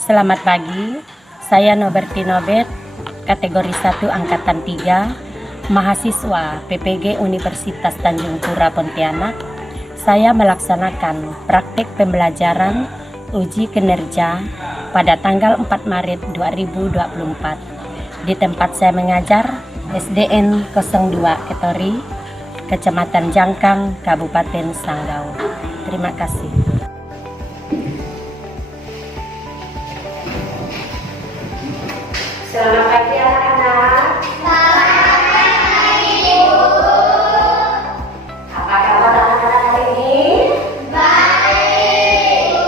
Selamat pagi, saya Noberti Nobet, kategori 1 Angkatan 3, mahasiswa PPG Universitas Tanjung Pura Pontianak. Saya melaksanakan praktik pembelajaran uji kinerja pada tanggal 4 Maret 2024 di tempat saya mengajar SDN 02 Ketori, Kecamatan Jangkang, Kabupaten Sanggau. Terima kasih. Selamat pagi anak-anak. Selamat pagi, Ibu. Apa kabar anak-anak hari ini? Baik, Ibu.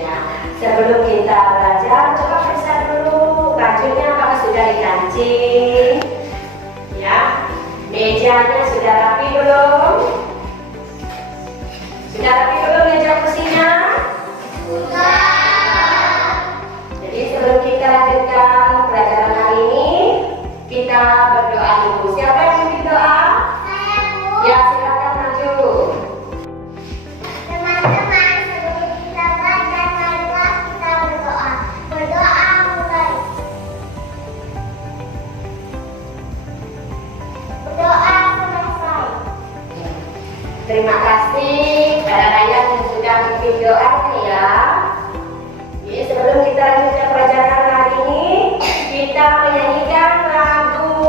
Ya, sebelum kita belajar, coba periksa dulu bajunya apakah sudah dikancing. Ya, mejanya sudah rapi belum? Sudah rapi belum meja kursinya? Sudah. Jadi sebelum kita lanjutkan pelajaran hari ini, kita berdoa dulu. Siapa yang ingin berdoa? Saya, Bu. Ya, silakan maju. Teman-teman, sebelum kita belajar, marilah kita berdoa. Berdoa mulai. Berdoa selesai. Terima kasih pada rakyat yang sudah bikin doanya ya. Jadi sebelum kita lanjutkan pelajaran hari ini, kita menyanyikan lagu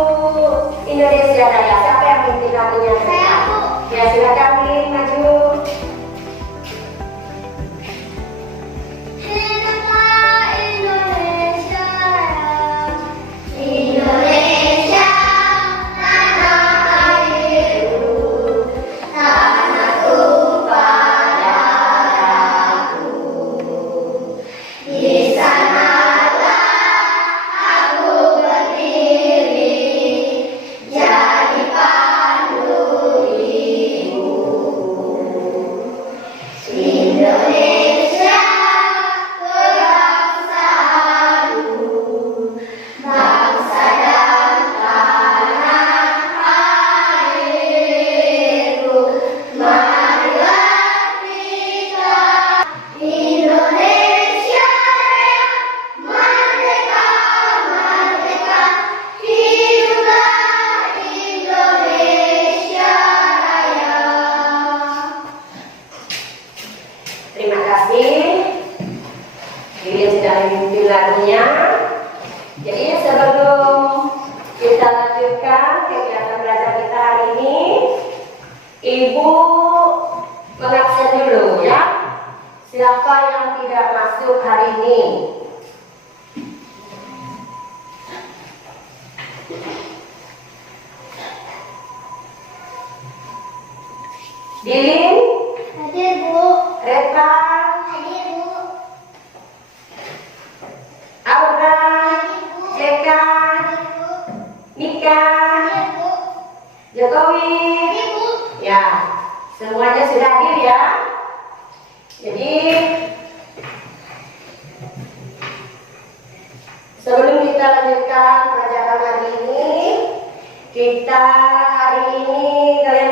Indonesia Raya. Siapa yang bikin lagunya? Saya, Bu. Ya, silakan Lin, maju. Hiduplah Indonesia Raya. Indonesia, tanah airku, tanah tumpah darahku. Di sanalah aku berdiri, jadi pandu ibu. Indonesia, kebangsaanku, bangsa dan tanah airku. Marilah kita Indonesia Raya, merdeka, merdeka, hiduplah Indonesia Raya. Terima kasih. Lilian sudah memimpin lagunya. Jadi sebelum kita lanjutkan kegiatan belajar kita hari ini, Ibu mengabsen dulu ya. Siapa yang tidak masuk hari ini? Dilin, Hadir, Bu. Reva, Hadir, Bu. Aura, Hadir, Bu. Jeka, Hadir, Bu. Mika, Hadir, Bu. Jokowi. Hadir, Bu. Ya, semuanya sudah hadir ya. Jadi sebelum kita lanjutkan pelajaran hari ini, kalian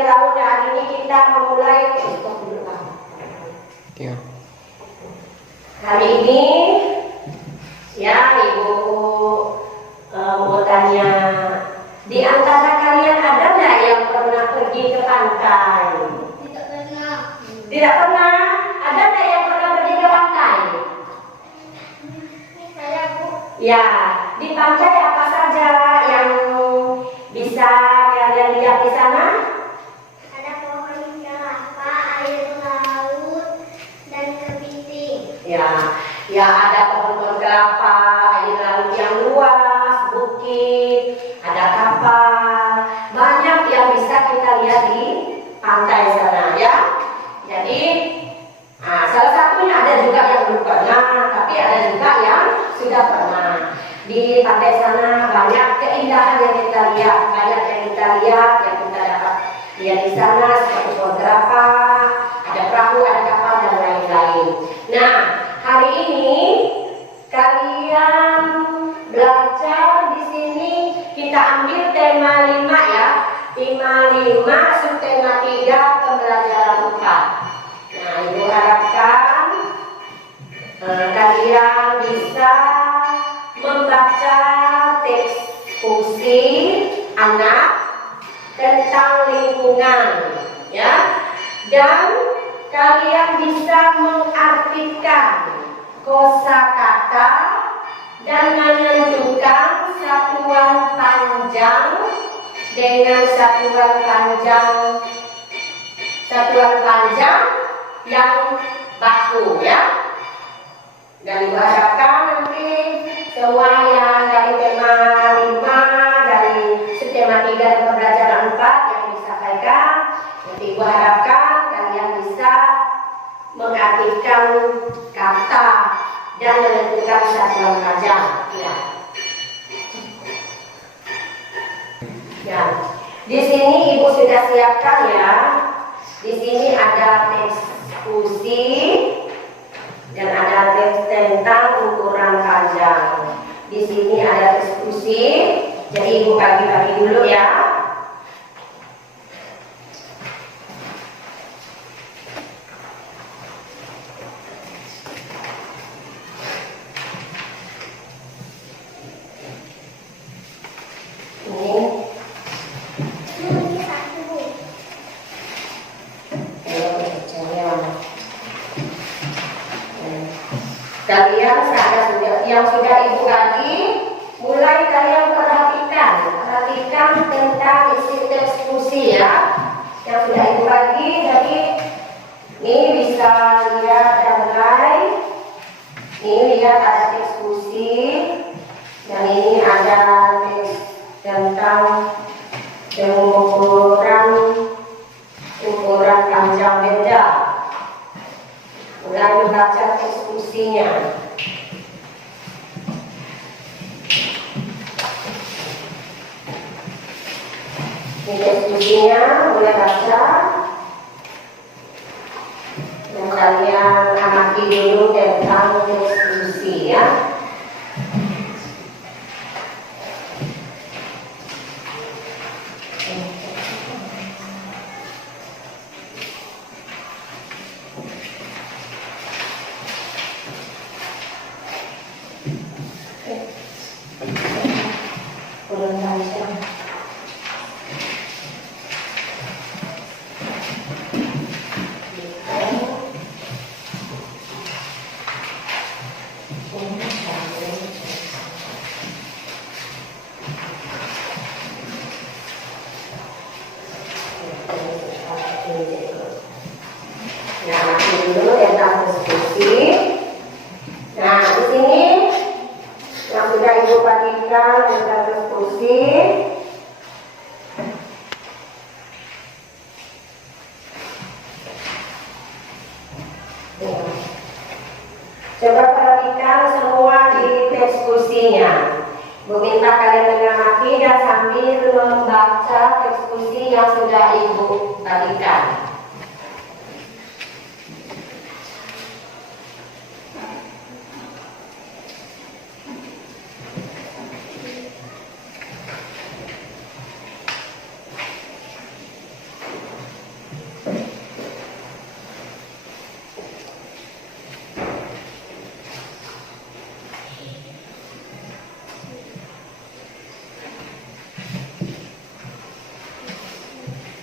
tahu hari ini kita memulai hari ini ya Ibu mau tanya, di antara kalian ada nggak yang pernah pergi ke pantai? Tidak pernah. Tidak pernah. Ada nggak yang pernah pergi ke pantai? Saya, Bu. Ya, di pantai apa saja yang bisa kalian lihat di sana? Ada pohon kelapa, air laut, dan kepiting. Ya ada pohon-pohon kelapa, air laut yang luas, bukit, ada kapal, banyak yang bisa kita lihat di pantai sana ya. Jadi salah satunya ada juga yang belum pernah, tapi ada juga yang sudah pernah. Di pantai sana banyak keindahan yang kita lihat, yang kita dapat lihat di sana seperti pohon kelapa, ada perahu, ada kapal dan lain-lain. Nah, hari ini kalian belajar di sini, kita ambil tema 5 ya. Tema 5, subtema 3, pembelajaran 4. Nah, Ibu harapkan kalian kalian bisa membaca teks puisi anak tentang lingkungan, ya, dan kalian bisa mengartikan kosakata dan menentukan satuan panjang dengan satuan panjang yang baku, ya. Dan diharapkan nanti semua yang dari tema 5, dari tema 3 dan pembelajaran 4 yang disampaikan, nanti ibu harapkan kalian bisa mengartikan kata dan menentukan satuan panjang, ya. Ya, di sini ibu sudah siapkan, ya. Di sini ada teks puisi dan ada teks tentang ukuran panjang. Di sini ada teks puisi, jadi ibu bagi-bagi dulu, ya. Kalian yang sudah ibu bagi, mulai kalian perhatikan tentang isi teks puisi, ya, yang sudah ibu bagi. Jadi ini bisa lihat dan mulai. Ini lihat ada teks puisi, dan ini ada teks tentang ukuran panjang benda. Mulai membaca teks puisinya. Ini teks puisinya, mulai baca. Dan kalian amati dulu tentang teks puisi, ya. Kurang panjang. Nah, dulu tentang diskusi. Nah, di sini yang sudah ibu bagikan tentang diskusi. Coba perhatikan semua di diskusinya. Bu minta kalian mengamati dan sambil membaca diskusi yang sudah ibu bagikan.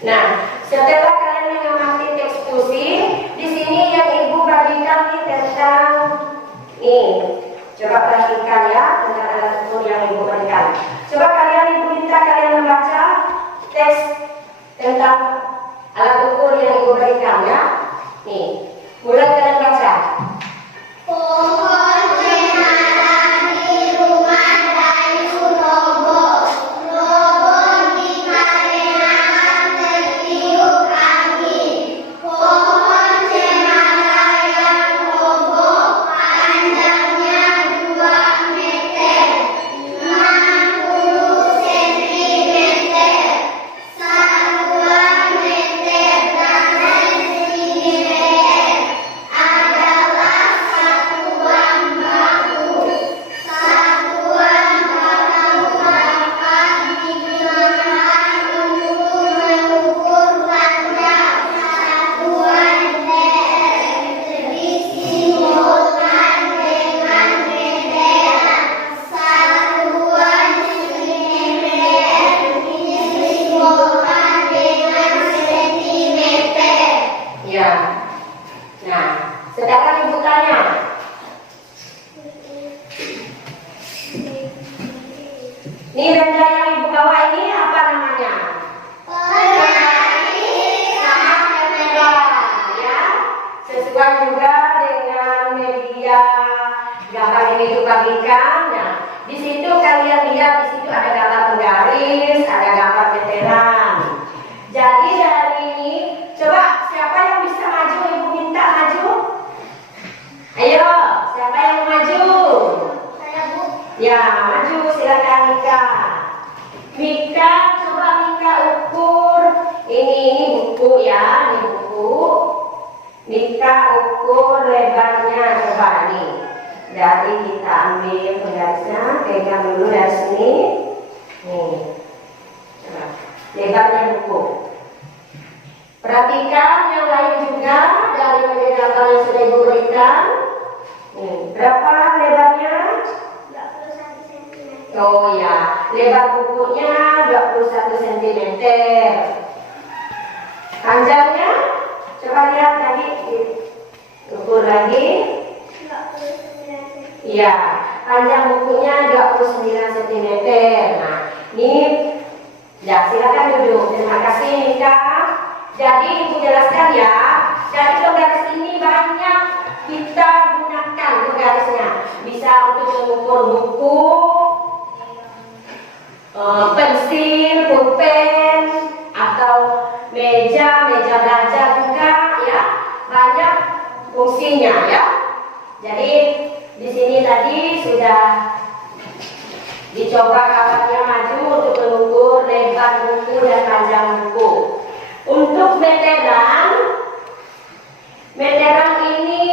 Nah, setelah kalian mengamati teks puisi, di sini yang ibu bagikan nih tentang ini. Coba perhatikan, ya, tentang alat ukur yang ibu berikan. Coba ibu minta kalian membaca teks tentang alat ukur yang ibu berikan, ya. Nih, mulai kalian baca. Pohon cemara di rumah kayu roboh, di karenakan tertiup angin. Pohon cemara yang roboh panjangnya 2 meter, 60 sentimeter, 1 meter dan sentimeter. Ada Ini meja yang ibu bawa ini apa namanya? Sama meteran, ya. Sesuai juga dengan media gambar ini dibagikan. Nah, di situ kalian lihat di situ ada gambar penggaris, ada gambar meteran. Jadi dari ini, coba siapa yang bisa maju? Ibu minta maju. Ayo, siapa yang mau maju? Saya Bu. Ya, maju silakan Mika. Mika, coba Mika ukur. Ini buku ya, ini buku. Mika ukur lebarnya, coba nih. Dari kita ambil penggarisnya, pegang dulu dari sini. Nih, coba. Lebarnya buku. Perhatikan yang lain juga dari media gambar yang sudah ibu berikan. Nih, berapa lebarnya? 21 cm. Oh ya, lebar bukunya 21 cm. Panjangnya, coba lihat tadi, ukur lagi. 29 cm. Iya, panjang bukunya 29 cm. Nah, ini, ya silakan duduk. Terima kasih Mika. Jadi ibu jelaskan ya. Jadi penggaris ini banyak kita gunakan penggarisnya. Bisa untuk mengukur buku, pensil, pulpen, atau meja belajar juga ya. Banyak fungsinya ya. Jadi di sini tadi sudah dicoba kawannya maju untuk mengukur lebar buku dan panjang buku. Untuk meteran ini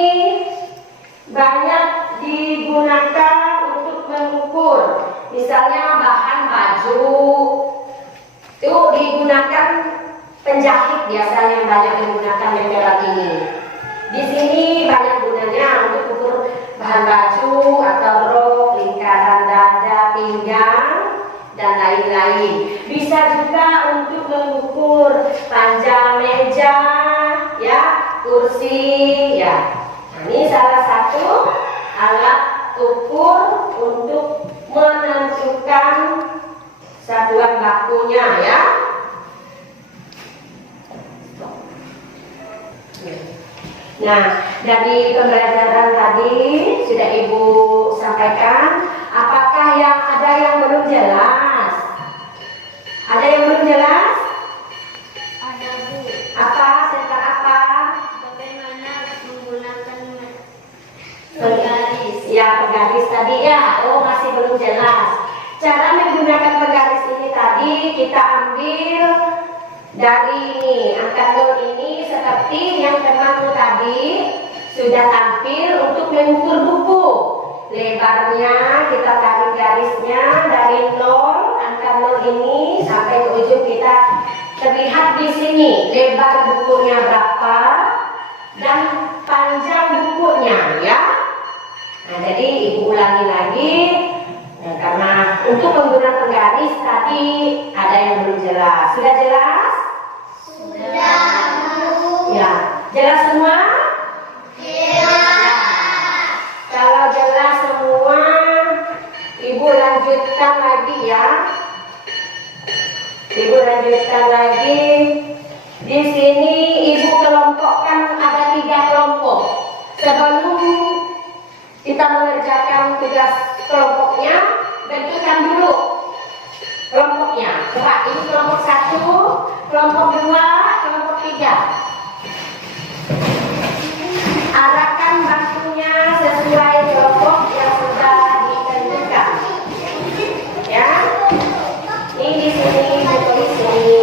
banyak digunakan untuk mengukur. Misalnya bahan baju itu digunakan penjahit biasanya banyak menggunakan meteran ini. Di sini banyak gunanya untuk ukur bahan baju atau rok, lingkaran dada, pinggang, dan lain-lain. Bisa juga untuk mengukur panjang meja, ya, kursi, ya. Nah, ini salah satu alat ukur untuk menentukan satuan bakunya, ya. Nah, dari pembelajaran tadi sudah Ibu sampaikan. Apakah ada yang belum jelas? Ada yang belum jelas? Ada Bu. Apa? Tentang apa? Bagaimana menggunakan penggaris? Ya, penggaris tadi ya. Oh, masih belum jelas. Cara menggunakan penggaris ini tadi kita ambil dari ini, angka 0 ini seperti yang temanku tadi sudah tampil untuk mengukur buku. Lebarnya kita tarik garisnya dari 0, angka 0 ini sampai ke ujung kita terlihat di sini lebar bukunya berapa dan panjang bukunya ya. Nah, jadi Ibu ulangi lagi. Nah, karena untuk menggunakan penggaris tadi ada yang belum jelas. Sudah jelas? Sudah Bu. Ya, jelas semua? Kalau jelas semua, Ibu lanjutkan lagi ya. Ibu lanjutkan lagi. Di sini Ibu kelompokkan ada 3 kelompok. Sebelum kita mengerjakan tugas kelompoknya, bentukkan dulu kelompoknya. Coba ini kelompok 1, kelompok 2, kelompok 3. Arahkan bangkunya sesuai kelompok yang sudah ditentukan. Ya, ini di sini, di sini.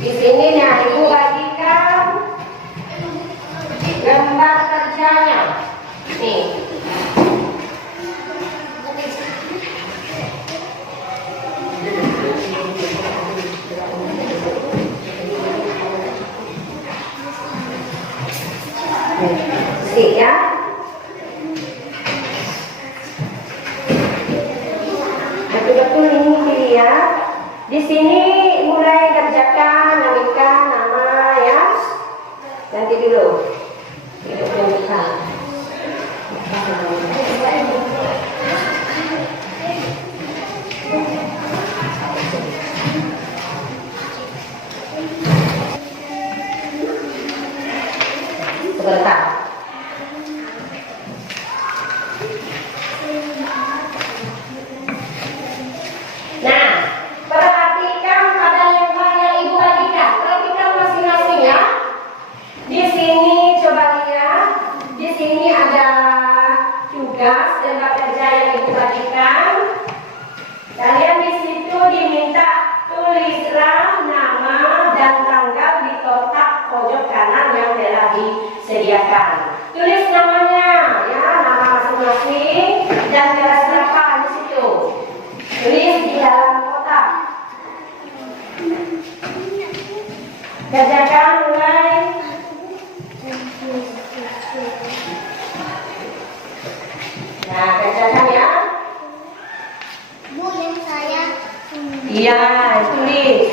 Di sini nih, Ibu bagikan gambar kerjanya. Nih. Sih ya. Betul-betul ini dilihat Di sini mulai kerjakan, namakan nama ya. Nanti dulu. Sebentar. Nah, perhatikan pada lembar yang Ibu bagikan. Perhatikan masing-masing ya. Di sini coba lihat. Di sini ada tugas lembar kerja yang Ibu bagikan. Kalian di situ diminta tulislah nama dan tanggal di kotak pojok kanan yang telah disediakan. Tulis namanya ya, nama masing-masing dan kelas berapa di situ. Tulis di dalam kotak. Kerjakan mulai. Nah, kerjakan ya. Bu, yang saya Iya, tulis.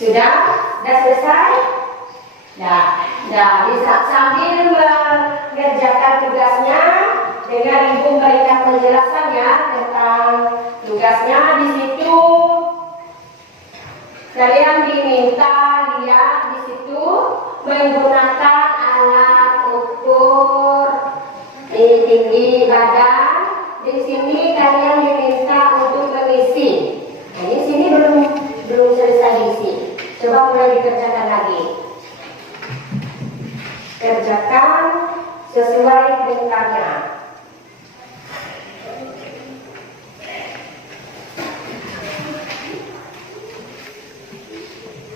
Sudah? Sudah selesai? Nah, bisa sambil mengerjakan tugasnya dengan Ibu memberikan penjelasannya tentang tugasnya di situ. Kalian diminta lihat di situ menggunakan alat ukur tinggi badan. Di sini kalian diminta untuk mengisi. Nah, di sini belum selesai diisi. Coba mulai dikerjakan lagi. Kerjakan sesuai perintahnya.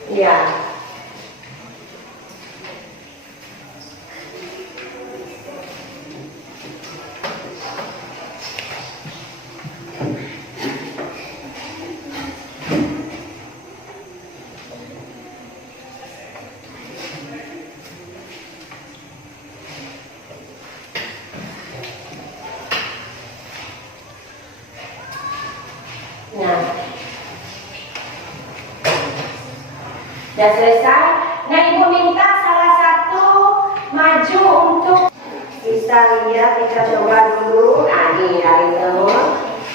Ya. Nah, sudah selesai. Nah, Ibu minta salah satu maju untuk bisa lihat. Kita coba dulu. Nah, ini dari teman.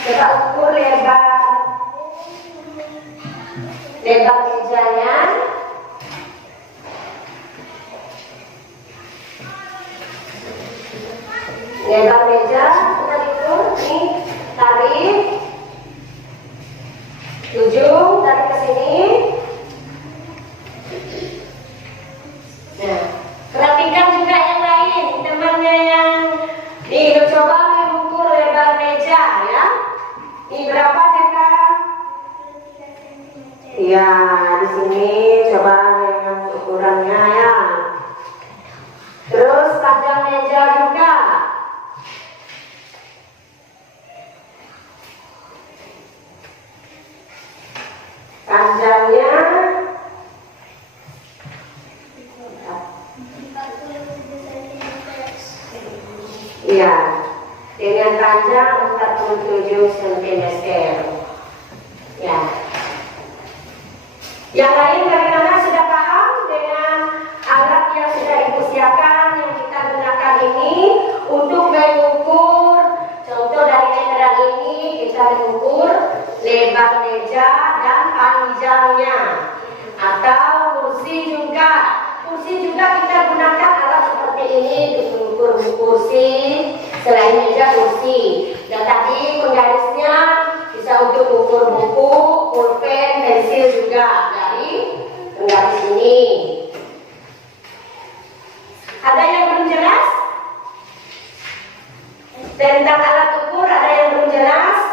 Coba ukur lebar mejanya. Lebar meja kita ukur. Nih, tarik. Ujung tarik ke sini. Nah, perhatikan juga yang lain, temannya yang coba mengukur lebar meja ya. Ini berapa kakak? Iya, di sini coba dengan ukurannya ya. Terus panjang meja juga. Panjangnya iya, dengan panjang 47 cm. Ya. Yang lain bagaimana, sudah paham dengan alat yang sudah Ibu siapkan yang kita gunakan ini untuk mengukur? Contoh dari meteran ini kita mengukur lebar meja dan panjangnya. Atau kursi juga. Kursi juga kita gunakan alat seperti ini untuk mengukur kursi. Selain meja, kursi. Dan tadi penggarisnya bisa untuk mengukur buku, pulpen, pensil juga dari penggaris ini. Ada yang belum jelas? Tentang alat ukur ada yang belum jelas?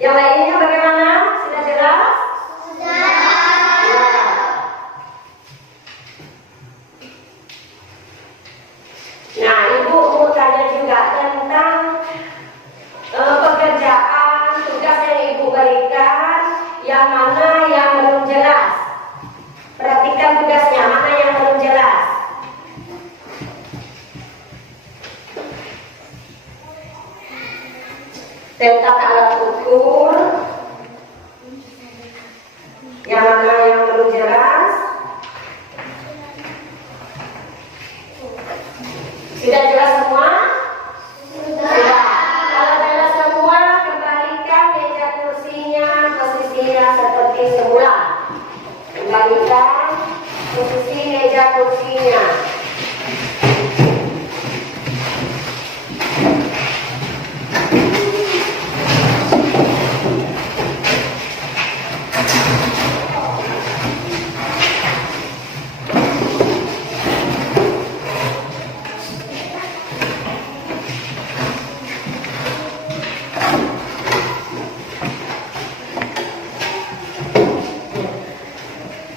Yang lainnya bagaimana? Sudah jelas? Sudah. Ya. Nah, Ibu mau tanya juga tentang pekerjaan, tugas yang Ibu berikan, yang mana yang belum jelas. Perhatikan tugasnya, mana yang belum jelas. Tentang alat ukur, yang mana yang belum jelas. Sudah jelas semua? Sudah. Kalau jelas semua, kembalikan meja kursinya, posisinya seperti semula. Kembalikan posisi meja kursinya.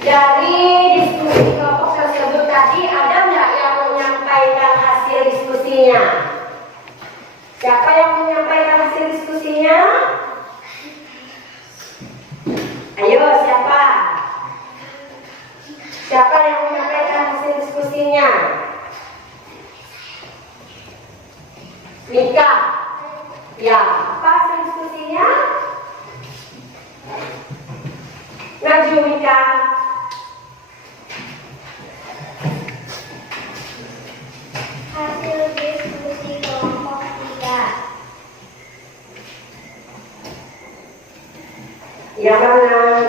Dari diskusi kelompok tersebut tadi, ada nggak yang menyampaikan hasil diskusinya? Siapa yang menyampaikan hasil diskusinya? Ayo, siapa? Siapa yang menyampaikan hasil diskusinya? Mika. Ya, apa hasil diskusinya? Maju, Mika. Hasil diskusi kelompok 3. Yang mana?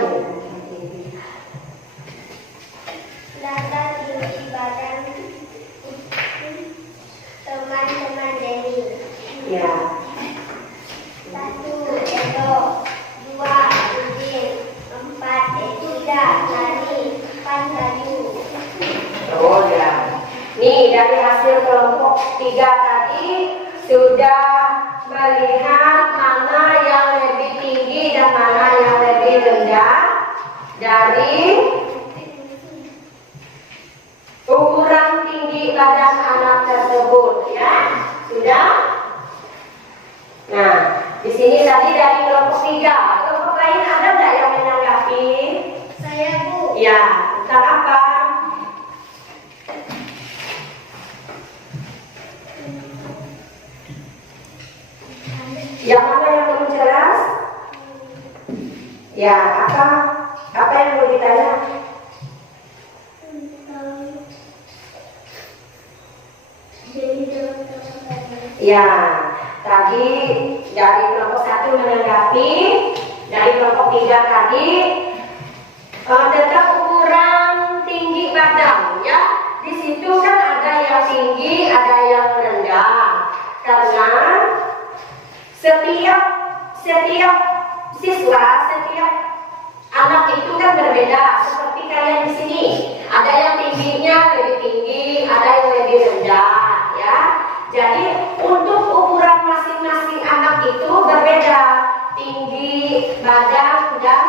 Data tinggi badan teman-teman Dewi. Ya. 1. Edo. 2. Udin. 4. Eda. Nani. 5. Bayu. Oh ya. Nih dari hasil kelompok 3 tadi sudah melihat mana yang lebih tinggi dan mana yang lebih rendah dari ukuran tinggi badan anak tersebut, ya. Sudah? Nah, di sini tadi dari kelompok 3. Kelompok lain ada nggak yang menanggapi? Saya, Bu. Ya, tentang apa? Yang mana yang belum jelas? Ya, apa yang mau ditanya? Ya, tadi dari kelompok 1 menanggapi, dari kelompok 3 tadi tentang ukuran tinggi badan, ya. Di situ kan ada yang tinggi, ada yang rendah. Karena setiap siswa, setiap anak itu kan berbeda. Seperti kalian di sini, ada yang tingginya lebih tinggi, ada yang lebih rendah, ya. Jadi untuk ukuran masing-masing anak itu berbeda, tinggi badan dan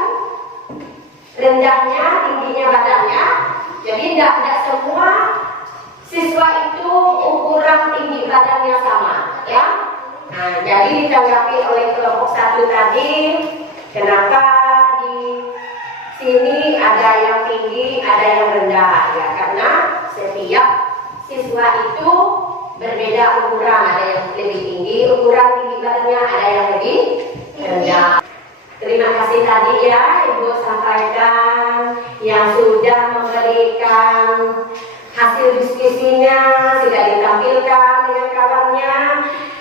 rendahnya, tingginya badannya. Jadi tidak semua siswa itu ukuran tinggi badannya sama, ya. Nah, jadi ditanggapi oleh kelompok 1 tadi, kenapa di sini ada yang tinggi, ada yang rendah, ya, karena setiap siswa itu berbeda ukuran, ada yang lebih tinggi ukuran tinggi badannya, ada yang lebih rendah. Terima kasih tadi ya Ibu sampaikan yang sudah memberikan hasil diskusinya, sudah ditampilkan dengan kawannya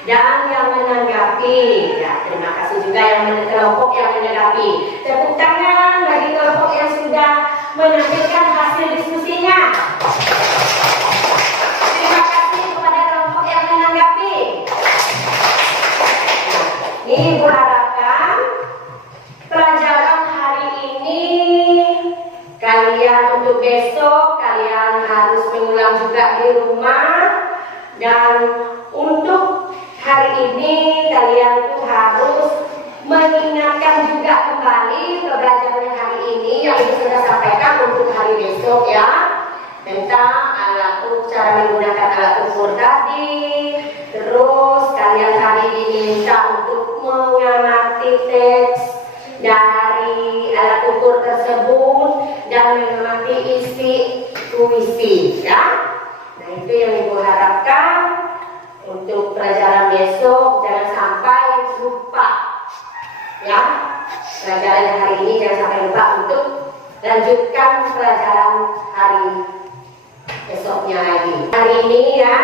dan yang menanggapi. Ya, terima kasih juga yang kelompok yang menanggapi. Tepuk tangan bagi kelompok yang sudah menampilkan hasil diskusinya. Terima kasih kepada kelompok yang menanggapi. Nah, ini Ibu harapkan pelajaran hari ini kalian untuk besok kalian harus mengulang juga di rumah, dan untuk hari ini kalian tuh harus mengingatkan juga kembali pembelajaran hari ini yang Ibu sudah sampaikan untuk hari besok ya, tentang alat ukur, cara menggunakan alat ukur tadi. Terus kalian hari ini diminta untuk mengamati teks dari alat ukur tersebut dan mengamati isi puisi ya. Nah itu yang Ibu harapkan untuk pelajaran besok, jangan sampai lupa ya. Pelajaran hari ini jangan sampai lupa untuk lanjutkan pelajaran hari besoknya lagi. Hari ini ya,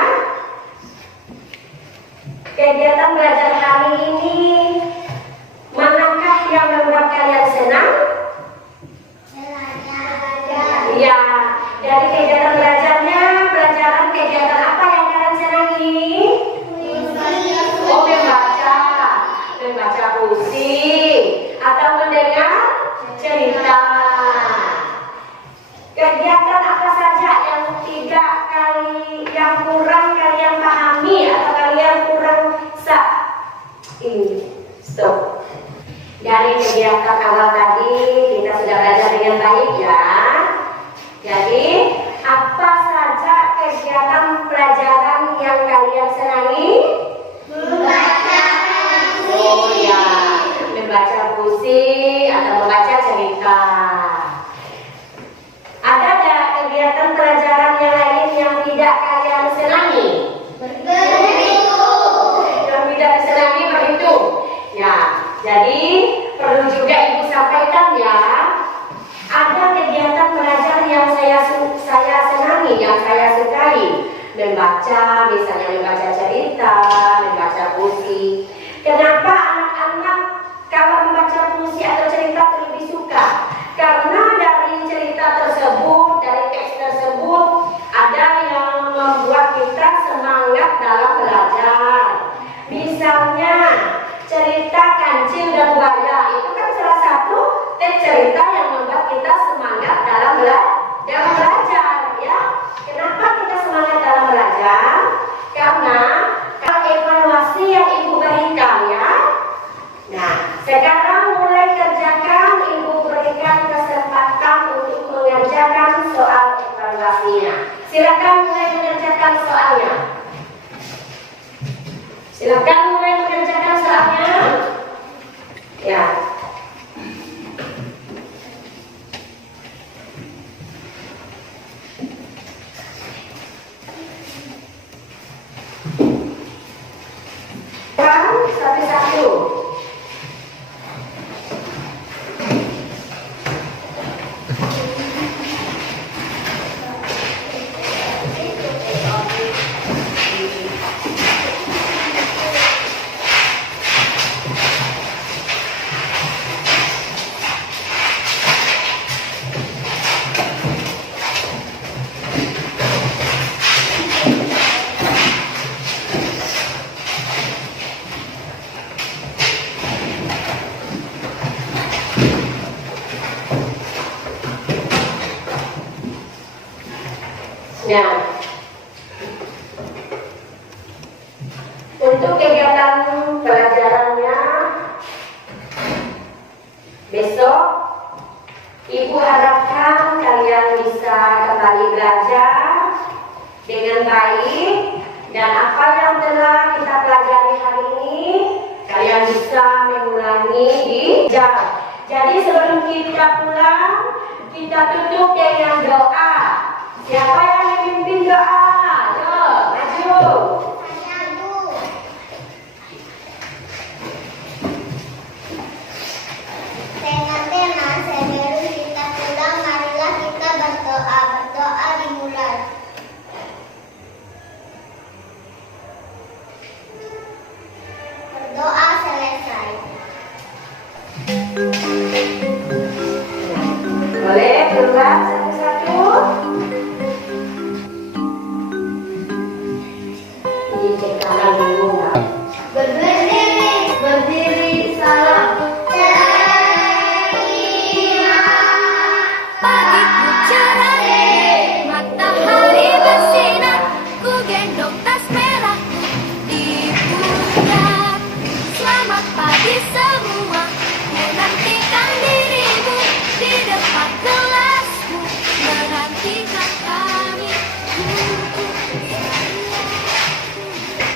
kegiatan belajar hari ini, manakah yang membuat kalian senang? Ya, dari kegiatan belajarnya, pelajaran kegiatan apa yang kalian senangi? Oh, membaca puisi atau mendengar cerita. Kegiatan apa saja yang kurang kalian pahami atau kalian kurang stop. Dari kegiatan awal tadi kita sudah belajar dengan baik ya. Jadi apa saja kegiatan pelajaran yang kalian senangi? Oh ya, membaca puisi atau membaca cerita. Ada nggak kegiatan pelajaran yang lain yang tidak kalian senangi? Yang tidak disenangi berhitung. Ya, jadi perlu juga Ibu sampaikan ya. Ada kegiatan belajar yang saya senangi, yang saya sukai. Membaca, misalnya membaca cerita, membaca puisi. Kenapa anak-anak kalau membaca puisi atau cerita lebih suka? Karena dari cerita tersebut, dari teks tersebut, ada yang membuat kita semangat dalam belajar. Misalnya cerita Kancil dan Buaya, itu kan salah satu teks cerita yang membuat kita semangat dalam belajar ya. Kenapa kita semangat dalam belajar? Karena evaluasi yang Ibu berikan ya. Nah, sekarang mulai kerjakan, Ibu berikan kesempatan untuk mengerjakan soal evaluasinya. Silakan mulai mengerjakan soalnya. Silakan mulai mengerjakan soalnya. Ya. Satu-satu. Nah, untuk kegiatan pelajarannya besok, Ibu harapkan kalian bisa kembali belajar dengan baik dan apa yang telah kita pelajari hari ini kalian bisa mengulangi di jam. Jadi sebelum kita pulang, kita tutup dengan doa. Siapa yang memimpin doa? Ayo, maju. Tema sebelum kita pulang, marilah kita berdoa. Berdoa dimulai. Berdoa selesai. Boleh keluar satu-satu. Di cek kanan dulu. Berdiri.